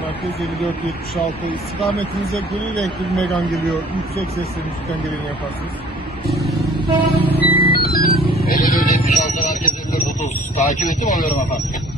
merkez 54-76 istikametinize gri renkli bir Megan geliyor. Yüksek sesle müzikten geleni yaparsınız. 54-76 merkez 54-30 takip ettim alıyorum efendim.